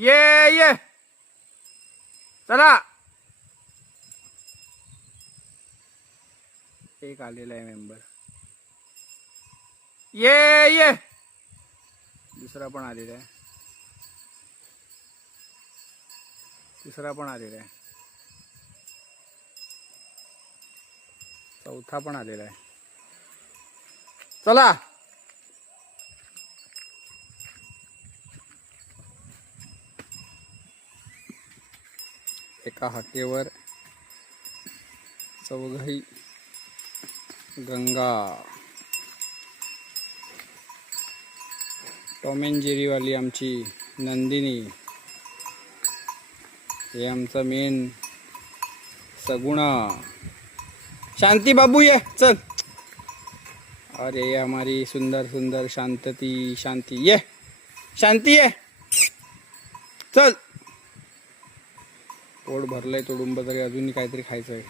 ये चला. एक आलेला आहे मेंबर. ये दुसरा पण आलेला आहे. तिसरा पण आलेला आहे. चौथा पण आलेला आहे. चला. एका हाकेवर चौघही गंगा. टॉम अँड जेरी वाली आमची नंदिनी. हे आमचा मेन सगुणा. शांती बाबू ये चल. अरे ये हमारी सुंदर सुंदर शांतती. शांती ये. शांती ये चल. पोट भरलंय तुडुंब तरी अजूनही काहीतरी खायचंय.